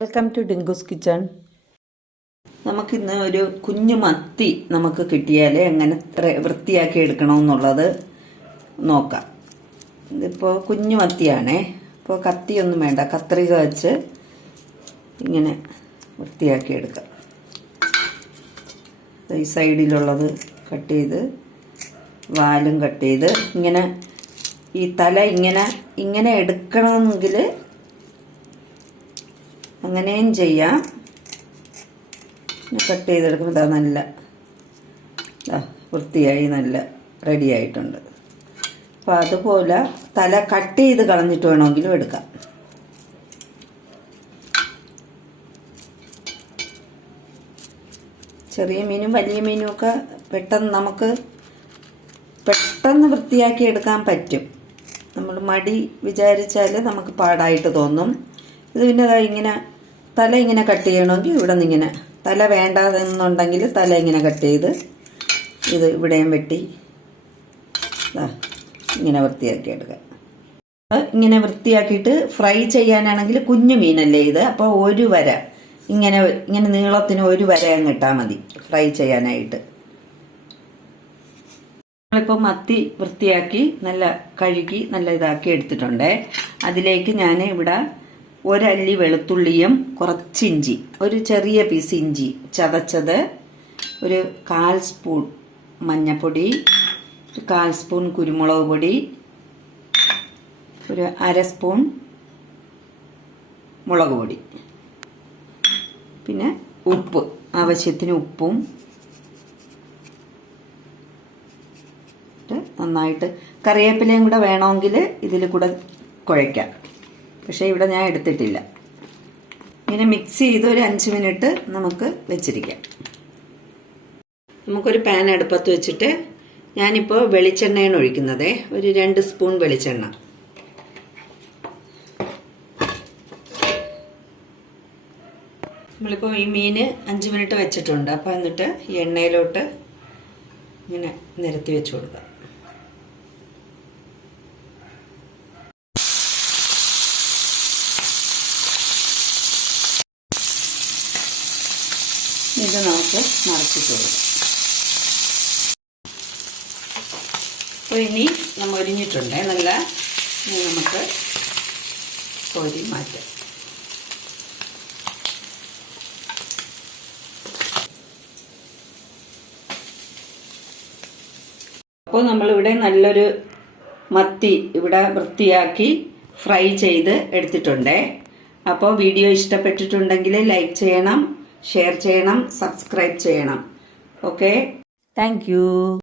Welcome to ഡിങ്കുസ് kitchen നമുക്കിന്ന് ഒരു കുഞ്ഞു മത്തി നമുക്ക് കിട്ടിയാൽ എങ്ങനെ വൃത്തിയാക്കി എടുക്കണമെന്നുള്ളത് നോക്കാം. ഇതിപ്പോൾ കുഞ്ഞു മത്തിയാണേ. ഇപ്പോൾ കത്തിയൊന്നും വേണ്ട. കത്രിക വെച്ച് ഇങ്ങനെ വൃത്തിയാക്കി എടുക്കാം. ഈ സൈഡിലുള്ളത് കട്ട് ചെയ്ത് വാലും കട്ട് ചെയ്ത് ഇങ്ങനെ ഈ തല ഇങ്ങനെ ഇങ്ങനെ എടുക്കണമെങ്കിൽ അങ്ങനെയും ചെയ്യാം. കട്ട് ചെയ്തെടുക്കുമ്പോൾ ഇതാ നല്ല വൃത്തിയായി നല്ല റെഡി ആയിട്ടുണ്ട്. അപ്പോൾ അതുപോലെ തല കട്ട് ചെയ്ത് കളഞ്ഞിട്ട് വേണമെങ്കിലും എടുക്കാം. ചെറിയ മീനും വലിയ മീനും ഒക്കെ പെട്ടെന്ന് നമുക്ക് പെട്ടെന്ന് വൃത്തിയാക്കി എടുക്കാൻ പറ്റും. നമ്മൾ മടി വിചാരിച്ചാൽ നമുക്ക് പാടായിട്ട് തോന്നും. ഇത് പിന്നെ ഇങ്ങനെ തല ഇങ്ങനെ കട്ട് ചെയ്യണമെങ്കിൽ ഇവിടെ നിന്ന് ഇങ്ങനെ തല വേണ്ടതെന്നുണ്ടെങ്കിൽ തല ഇങ്ങനെ കട്ട് ചെയ്ത് ഇത് ഇവിടെയും വെട്ടി ഇങ്ങനെ വൃത്തിയാക്കി എടുക്കുക ഇങ്ങനെ വൃത്തിയാക്കിയിട്ട് ഫ്രൈ ചെയ്യാനാണെങ്കിൽ കുഞ്ഞു മീനല്ലേ ഇത്? അപ്പോൾ ഒരു വര. ഇങ്ങനെ ഇങ്ങനെ നീളത്തിന് ഒരു വര അങ്ങ് ഇട്ടാൽ മതി ഫ്രൈ ചെയ്യാനായിട്ട്. നമ്മളിപ്പോൾ മത്തി വൃത്തിയാക്കി നല്ല കഴുകി നല്ല ഇതാക്കി എടുത്തിട്ടുണ്ട്. അതിലേക്ക് ഞാൻ ഇവിടെ ഒരല്ലി വെളുത്തുള്ളിയും കുറച്ച് ഇഞ്ചി. ഒരു ചെറിയ പീസ് ഇഞ്ചി ചതച്ചത് ഒരു കാൽ സ്പൂൺ മഞ്ഞൾപ്പൊടി ഒരു കാൽ സ്പൂൺ കുരുമുളക് പൊടി ഒരു അര സ്പൂൺ മുളക് പൊടി. പിന്നെ ഉപ്പ് ആവശ്യത്തിന് ഉപ്പും നന്നായിട്ട് കറിവേപ്പിലയും കൂടെ വേണമെങ്കിൽ ഇതിൽ കൂടെ കുഴയ്ക്കാം. പക്ഷേ ഇവിടെ ഞാൻ എടുത്തിട്ടില്ല. ഇങ്ങനെ മിക്സ് ചെയ്ത് ഒരു അഞ്ച് മിനിറ്റ് നമുക്ക് വെച്ചിരിക്കാം. നമുക്കൊരു പാൻ അടുപ്പത്ത് വെച്ചിട്ട് ഞാനിപ്പോൾ വെളിച്ചെണ്ണയാണ് ഒഴിക്കുന്നത്. ഒരു രണ്ട് സ്പൂൺ വെളിച്ചെണ്ണ. നമ്മളിപ്പോൾ ഈ മീൻ അഞ്ച് മിനിറ്റ് വെച്ചിട്ടുണ്ട്. അപ്പോൾ എന്നിട്ട് എണ്ണയിലോട്ട് ഇങ്ങനെ നിരത്തി വെച്ച് കൊടുക്കാം. ഇത് നമുക്ക് മറച്ചിട്ട് അപ്പോൾ ഇനി നമ്മൾ ഒരിഞ്ഞിട്ടുണ്ട്. നല്ല ഇനി നമുക്ക് കോരി മാറ്റാം. അപ്പോൾ നമ്മളിവിടെ നല്ലൊരു മത്തി ഇവിടെ വൃത്തിയാക്കി ഫ്രൈ ചെയ്ത് എടുത്തിട്ടുണ്ടേ. അപ്പോൾ വീഡിയോ ഇഷ്ടപ്പെട്ടിട്ടുണ്ടെങ്കിൽ ലൈക്ക് ചെയ്യണം. షేర్ చేయడం సబ్స్క్రైబ్ చేయడం. ఓకే? Thank you